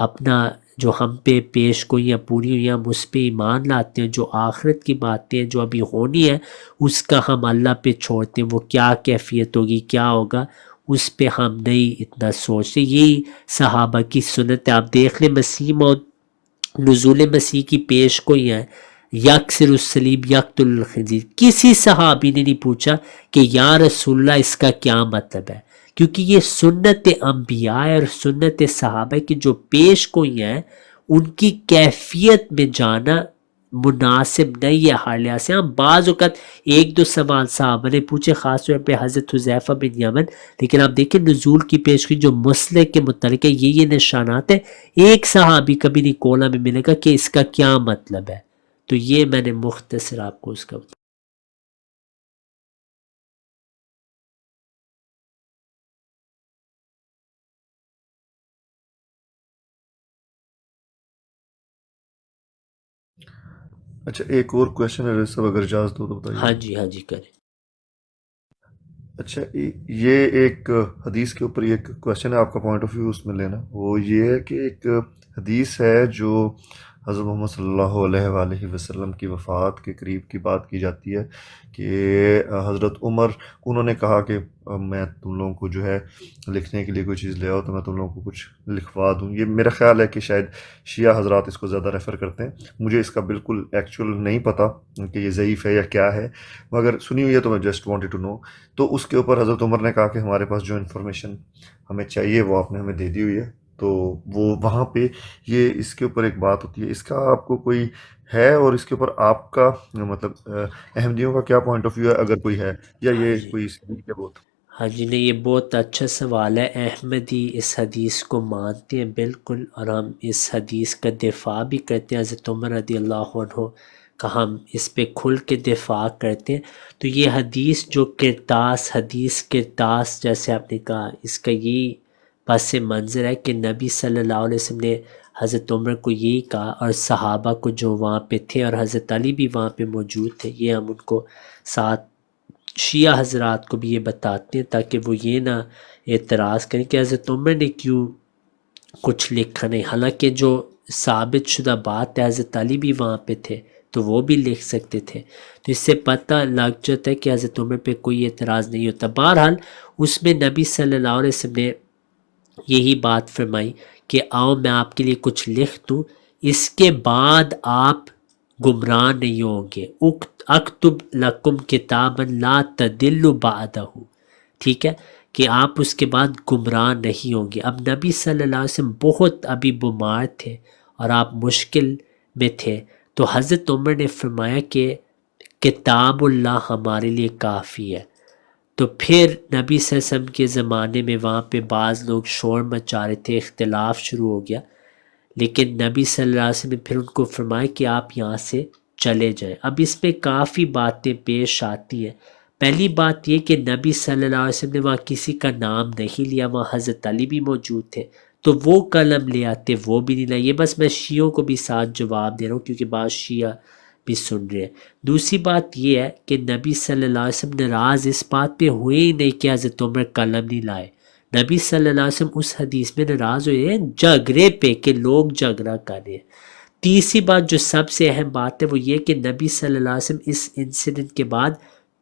اپنا جو ہم پہ پیش گوئیاں پوری ہوئی ہیں ہم اس پہ ایمان لاتے ہیں، جو آخرت کی باتیں ہیں جو ابھی ہونی ہے اس کا ہم اللہ پہ چھوڑتے ہیں، وہ کیا کیفیت ہوگی کیا ہوگا اس پہ ہم نہیں اتنا سوچتے۔ یہی صحابہ کی سنت ہے۔ آپ دیکھ لیں مسیح موعود نزول مسیح کی پیش کوئی ہے، یکسر الصلیب یقتل الخنزیر، کسی صحابی نے نہیں پوچھا کہ یا رسول اللہ اس کا کیا مطلب ہے، کیونکہ یہ سنت انبیاء اور سنت صحابہ کی جو پیش کوئی ہیں ان کی کیفیت میں جانا مناسب نہیں ہے ہر لحاظ سے۔ ہم بعض اوقات ایک دو سوال صحابہ نے پوچھے، خاص طور پہ حضرت حذیفہ بن یمن، لیکن آپ دیکھیں نزول کی پیش کی جو مسلک کے متعلق ہے یہ نشانات ہیں، ایک صحابی کبھی نہیں کولا میں ملے گا کہ اس کا کیا مطلب ہے۔ تو یہ میں نے مختصر آپ کو اس کا اچھا ایک اور کویشچن ہے صاحب، اگر اجازت ہو تو بتائیے۔ ہاں جی کریں۔ اچھا یہ ایک حدیث کے اوپر یہ ایک کویشچن ہے، آپ کا پوائنٹ آف ویو اس میں لینا۔ وہ یہ ہے کہ ایک حدیث ہے جو حضرت محمد صلی اللہ علیہ وآلہ وسلم کی وفات کے قریب کی بات کی جاتی ہے کہ حضرت عمر انہوں نے کہا کہ میں تم لوگوں کو جو ہے لکھنے کے لیے کوئی چیز لے آؤ تو میں تم لوگوں کو کچھ لکھوا دوں۔ یہ میرا خیال ہے کہ شاید شیعہ حضرات اس کو زیادہ ریفر کرتے ہیں، مجھے اس کا بالکل ایکچوئل نہیں پتہ کہ یہ ضعیف ہے یا کیا ہے، مگر سنی ہوئی ہے تو میں جسٹ وانٹڈ ٹو نو۔ تو اس کے اوپر حضرت عمر نے کہا کہ ہمارے پاس جو انفارمیشن ہمیں چاہیے وہ آپ نے ہمیں دے دی ہوئی ہے، تو وہ وہاں پہ یہ اس کے اوپر ایک بات ہوتی ہے۔ اس کا آپ کو کوئی ہے اور اس کے اوپر آپ کا مطلب احمدیوں کا کیا پوائنٹ آف ویو ہے اگر کوئی ہے، یا یہ کوئی بہت؟ ہاں جی نہیں، یہ بہت اچھا سوال ہے۔ احمدی اس حدیث کو مانتے ہیں بالکل، اور ہم اس حدیث کا دفاع بھی کرتے ہیں، حضرت عمر رضی اللہ عنہ کا ہم اس پہ کھل کے دفاع کرتے ہیں۔ تو یہ حدیث جو حدیث کرتاس جیسے آپ نے کہا، اس کا یہی پس منظر ہے کہ نبی صلی اللہ علیہ وسلم نے حضرت عمر کو یہی کہا، اور صحابہ کو جو وہاں پہ تھے اور حضرت علی بھی وہاں پہ موجود تھے، یہ ہم ان کو ساتھ شیعہ حضرات کو بھی یہ بتاتے ہیں تاکہ وہ یہ نہ اعتراض کریں کہ حضرت عمر نے کیوں کچھ لکھا نہیں، حالانکہ جو ثابت شدہ بات ہے حضرت علی بھی وہاں پہ تھے تو وہ بھی لکھ سکتے تھے۔ تو اس سے پتہ لگ جاتا ہے کہ حضرت عمر پہ کوئی اعتراض نہیں ہوتا۔ بہرحال اس میں نبی صلی اللہ علیہ وسلم نے یہی بات فرمائی کہ آؤ میں آپ کے لیے کچھ لکھ دوں، اس کے بعد آپ گمراہ نہیں ہوں گے۔ اکتب لکم کتابا لا تدلوا بعدہ، ٹھیک ہے، کہ آپ اس کے بعد گمراہ نہیں ہوں گے۔ اب نبی صلی اللہ علیہ وسلم بہت ابھی بیمار تھے اور آپ مشکل میں تھے، تو حضرت عمر نے فرمایا کہ کتاب اللہ ہمارے لیے کافی ہے۔ تو پھر نبی صلی اللہ علیہ وسلم کے زمانے میں وہاں پہ بعض لوگ شور مچا رہے تھے، اختلاف شروع ہو گیا، لیکن نبی صلی اللہ علیہ وسلم نے پھر ان کو فرمایا کہ آپ یہاں سے چلے جائیں۔ اب اس میں کافی باتیں پیش آتی ہیں۔ پہلی بات یہ کہ نبی صلی اللہ علیہ وسلم نے وہاں کسی کا نام نہیں لیا، وہاں حضرت علی بھی موجود تھے، تو وہ قلم لے آتے، وہ بھی نہیں لائے۔ یہ بس میں شیعوں کو بھی ساتھ جواب دے رہا ہوں کیونکہ بعض شیعہ بھی سن رہے ہیں۔ دوسری بات یہ ہے کہ نبی صلی اللہ علیہ وسلم ناراض اس بات پہ ہوئے ہی نہیں کہ حضرت عمر قلم نہیں لائے۔ نبی صلی اللہ علیہ وسلم اس حدیث میں ناراض ہوئے ہیں جھگڑے پہ کہ لوگ جھگڑا کر رہے ہیں۔ تیسری بات جو سب سے اہم بات ہے وہ یہ کہ نبی صلی اللہ علیہ وسلم اس انسیڈنٹ کے بعد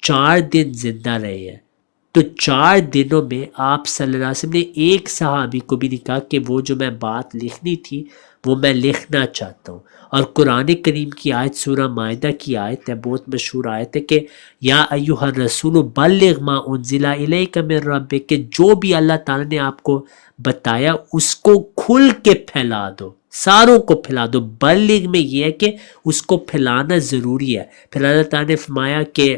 4 دن زندہ رہے ہیں، تو 4 دنوں میں آپ صلی اللہ علیہ وسلم نے ایک صحابی کو بھی نہیں کہا کہ وہ جو میں بات لکھنی تھی وہ میں لکھنا چاہتا ہوں۔ اور قرآن کریم کی آیت سورہ مائدہ کی آیت ہے، بہت مشہور آیت ہے کہ یا ایھا الرسول بلغ ما انزل الیک من ربک، کہ جو بھی اللہ تعالیٰ نے آپ کو بتایا اس کو کھل کے پھیلا دو، ساروں کو پھیلا دو۔ بلغ میں یہ ہے کہ اس کو پھیلانا ضروری ہے۔ پھر اللہ تعالیٰ نے فرمایا کہ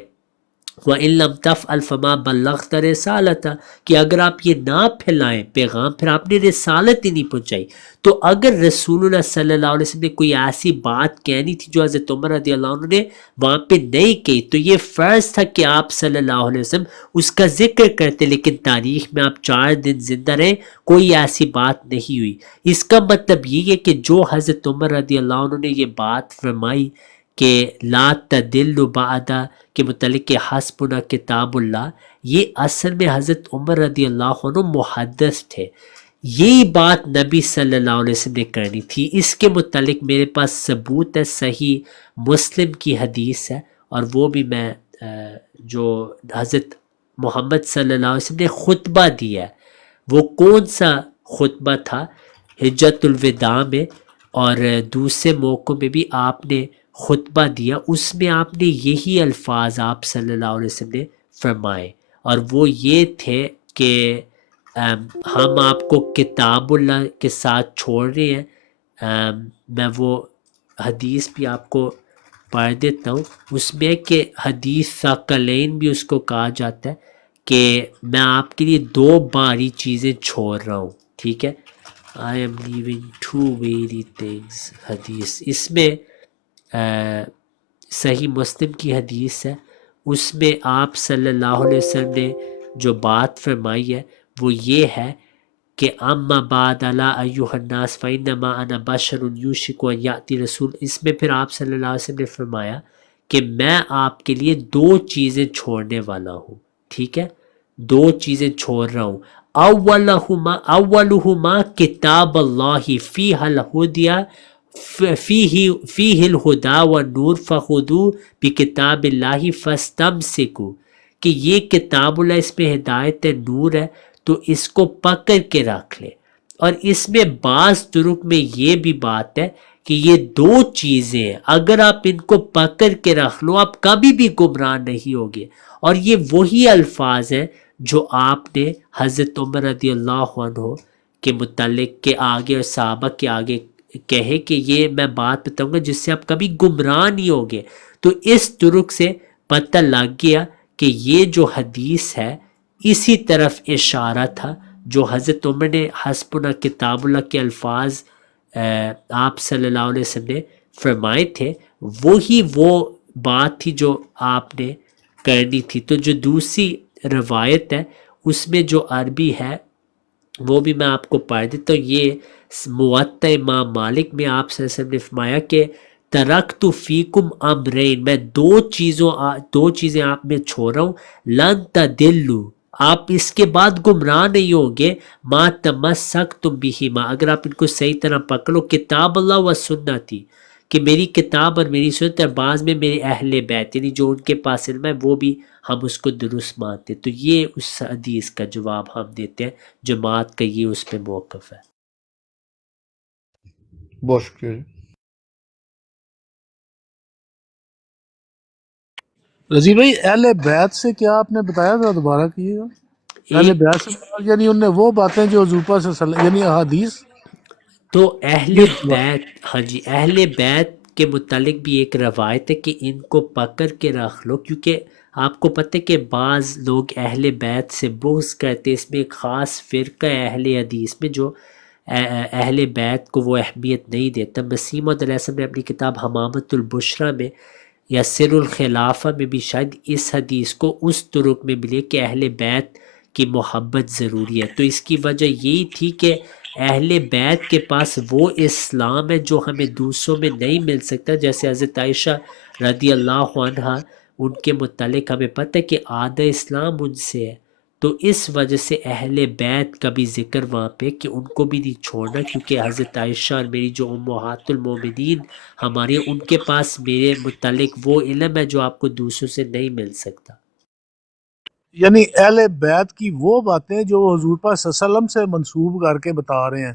وَإِن لَمْ تَفْعَلْ فَمَا بَلَّغْتَ رِسَالَتَهُ، کہ اگر آپ یہ نہ پھیلائیں پیغام، پھر آپ نے رسالت ہی نہیں پہنچائی۔ تو اگر رسول اللہ صلی اللہ علیہ وسلم نے کوئی ایسی بات کہنی تھی جو حضرت عمر رضی اللہ عنہ نے وہاں پہ نہیں کہی، تو یہ فرض تھا کہ آپ صلی اللہ علیہ وسلم اس کا ذکر کرتے، لیکن تاریخ میں آپ 4 دن زندہ رہے، کوئی ایسی بات نہیں ہوئی۔ اس کا مطلب یہ ہے کہ جو حضرت عمر رضی اللہ عنہ نے یہ بات فرمائی کہ لا تدل بعد کے متعلق کہ حسبنا کتاب اللہ، یہ اصل میں حضرت عمر رضی اللہ عنہ محدث تھے، یہی بات نبی صلی اللہ علیہ وسلم نے کرنی تھی۔ اس کے متعلق میرے پاس ثبوت ہے، صحیح مسلم کی حدیث ہے، اور وہ بھی میں جو حضرت محمد صلی اللہ علیہ وسلم نے خطبہ دیا ہے، وہ کون سا خطبہ تھا؟ حجت الوداع میں اور دوسرے موقعوں میں بھی آپ نے خطبہ دیا، اس میں آپ نے یہی الفاظ آپ صلی اللہ علیہ وسلم نے فرمائے، اور وہ یہ تھے کہ ہم آپ کو کتاب اللہ کے ساتھ چھوڑ رہے ہیں۔ میں وہ حدیث بھی آپ کو پڑھ دیتا ہوں، اس میں کہ حدیث ثقلین بھی اس کو کہا جاتا ہے کہ میں آپ کے لیے 2 بھاری چیزیں چھوڑ رہا ہوں، ٹھیک ہے۔ I am leaving 2 weighty things، حدیث اس میں صحیح مسلم کی حدیث ہے، اس میں آپ صلی اللہ علیہ وسلم نے جو بات فرمائی ہے وہ یہ ہے کہ اما بعد الا ایھا الناس فانما انا بشر یوشک ان یاتی رسول۔ اس میں پھر آپ صلی اللہ علیہ وسلم نے فرمایا کہ میں آپ کے لیے 2 چیزیں چھوڑنے والا ہوں، ٹھیک ہے، 2 چیزیں چھوڑ رہا ہوں۔ اولہما کتاب اللہ فیہ الہدی فیہ الہدا والنور فخذوا بکتاب اللہ فاستمسکوا، کہ یہ کتاب اللہ، اس میں ہدایت ہے، نور ہے، تو اس کو پکڑ کے رکھ لے۔ اور اس میں بعض طرق میں یہ بھی بات ہے کہ یہ 2 چیزیں ہیں، اگر آپ ان کو پکڑ کے رکھ لو آپ کبھی بھی گمراہ نہیں ہوگے۔ اور یہ وہی الفاظ ہیں جو آپ نے حضرت عمر رضی اللہ عنہ کے متعلق کے آگے اور صحابہ کے آگے کہے کہ یہ میں بات بتاؤں گا جس سے آپ کبھی گمراہ نہیں ہوگے۔ تو اس طرق سے پتہ لگ گیا کہ یہ جو حدیث ہے اسی طرف اشارہ تھا جو حضرت عمر نے حسبنا کتاب اللہ کے الفاظ آپ صلی اللہ علیہ وسلم نے فرمائے تھے، وہی وہ بات تھی جو آپ نے کرنی تھی۔ تو جو دوسری روایت ہے اس میں جو عربی ہے وہ بھی میں آپ کو پڑھ دیتا ہوں۔ یہ موطا امام مالک میں آپ صلی اللہ علیہ وسلم نے فرمایا کہ ترکت فیکم امرین، میں 2 چیزیں آپ میں چھوڑ رہا ہوں، لن تدلوا، آپ اس کے بعد گمراہ نہیں ہوں گے، ما تمسکتم بہما، اگر آپ ان کو صحیح طرح پکڑو، کتاب اللہ و سنتی، کہ میری کتاب اور میری سنت، اور بعض میں میرے اہل بیت، یعنی جو ان کے پاس علم ہے وہ بھی ہم اس کو درست مانتے۔ تو یہ اس حدیث کا جواب ہم دیتے ہیں، جماعت کا یہ اس پہ موقف ہے۔ بہت شکریہ۔ رضی بھائی اہل بیت سے کیا آپ نے بتایا تھا، دوبارہ کیے گا؟ اہل ایک بیت سے مراد یعنی ان نے وہ باتیں جو حضور پاک صلی اللہ علیہ وسلم یعنی احادیث تو اہل یہ بات- بیت، ہاں جی، اہل بیت کے متعلق بھی ایک روایت ہے کہ ان کو پکڑ کے رکھ لو، کیونکہ آپ کو پتہ ہے کہ بعض لوگ اہل بیت سے بغض کرتے، اس میں ایک خاص فرقہ ہے اہل حدیث میں جو اہل بیت کو وہ اہمیت نہیں دیتا۔ مسیح موعود علیہ السلام نے اپنی کتاب حمامت البشرا میں یا سر الخلافہ میں بھی شاید اس حدیث کو اس طرق میں ملے کہ اہل بیت کی محبت ضروری ہے، تو اس کی وجہ یہی تھی کہ اہل بیت کے پاس وہ اسلام ہے جو ہمیں دوسروں میں نہیں مل سکتا، جیسے حضرت عائشہ رضی اللہ عنہا، ان کے متعلق ہمیں پتہ ہے کہ آدھا اسلام ان سے ہے، تو اس وجہ سے اہل بیت کا بھی ذکر وہاں پہ کہ ان کو بھی نہیں چھوڑنا، کیونکہ حضرت عائشہ اور میری جو امہات المومنین ہماری، ان کے پاس میرے متعلق وہ علم ہے جو آپ کو دوسروں سے نہیں مل سکتا۔ یعنی اہل بیت کی وہ باتیں جو وہ حضور پاک صلی اللہ علیہ وسلم سے منسوب کر کے بتا رہے ہیں،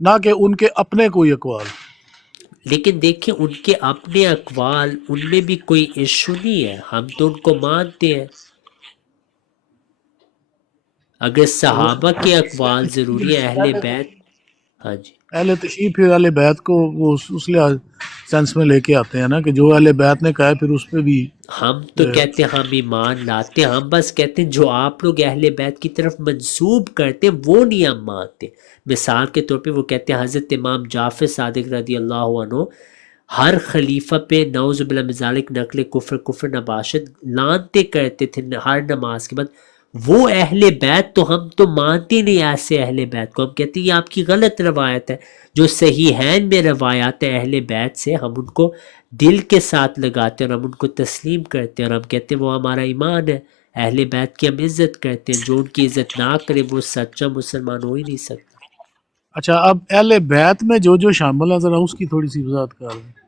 نہ کہ ان کے اپنے کوئی اقوال۔ لیکن دیکھیں ان کے اپنے اقوال، ان میں بھی کوئی ایشو نہیں ہے، ہم تو ان کو مانتے ہیں۔ اگر صحابہ کے اقوال ضروری ہے، اہل بیت، ہاں جی، اہل تشیع پھر اہل بیت کو وہ اس لحاظ سینس میں لے کے آتے ہیں نا کہ جو اہل بیت نے کہا ہے پھر اس پہ بھی ہم تو کہتے ہیں ہم ایمان لاتے ہیں، ہم بس کہتے ہیں جو آپ لوگ اہل بیت کی طرف منسوب کرتے ہیں وہ نہیں ہم مانتے۔ مثال کے طور پہ وہ کہتے ہیں حضرت امام جعفر صادق رضی اللہ عنہ ہر خلیفہ پہ نعوذ باللہ من ذالک نقل کفر نباشت لانتے کرتے تھے ہر نماز کے بعد، وہ اہل بیت تو ہم تو مانتے نہیں، ایسے اہل بیت کو ہم کہتے ہیں یہ آپ کی غلط روایت ہے۔ جو صحیحین میں روایات ہیں اہل بیت سے، ہم ان کو دل کے ساتھ لگاتے ہیں اور ہم ان کو تسلیم کرتے ہیں اور ہم کہتے ہیں وہ ہمارا ایمان ہے، اہل بیت کی ہم عزت کرتے ہیں، جو ان کی عزت نہ کرے وہ سچا مسلمان ہو ہی نہیں سکتا۔ اچھا اب اہل بیت میں جو جو شامل ہے ذرا اس کی تھوڑی سی وضاحت کر دیں۔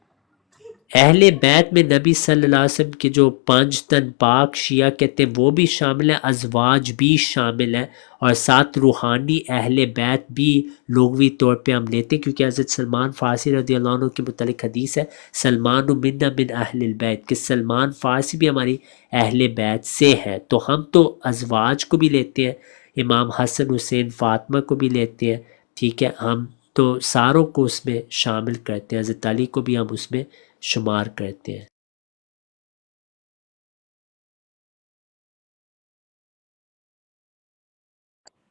اہل بیت میں نبی صلی اللہ علیہ وسلم کے جو 5 تن پاک شیعہ کہتے ہیں وہ بھی شامل ہیں، ازواج بھی شامل ہیں، اور ساتھ روحانی اہل بیت بھی لغوی طور پہ ہم لیتے ہیں، کیونکہ حضرت سلمان فارسی رضی اللہ عنہ کے متعلق حدیث ہے سلمان منا من اہل البیت، کہ سلمان فارسی بھی ہماری اہل بیت سے ہے، تو ہم تو ازواج کو بھی لیتے ہیں، امام حسن حسین فاطمہ کو بھی لیتے ہیں، ٹھیک ہے، ہم تو ساروں کو اس میں شامل کرتے ہیں، حضرت علی کو بھی ہم اس میں شمار کرتے ہیں۔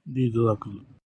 جی جزاک اللہ۔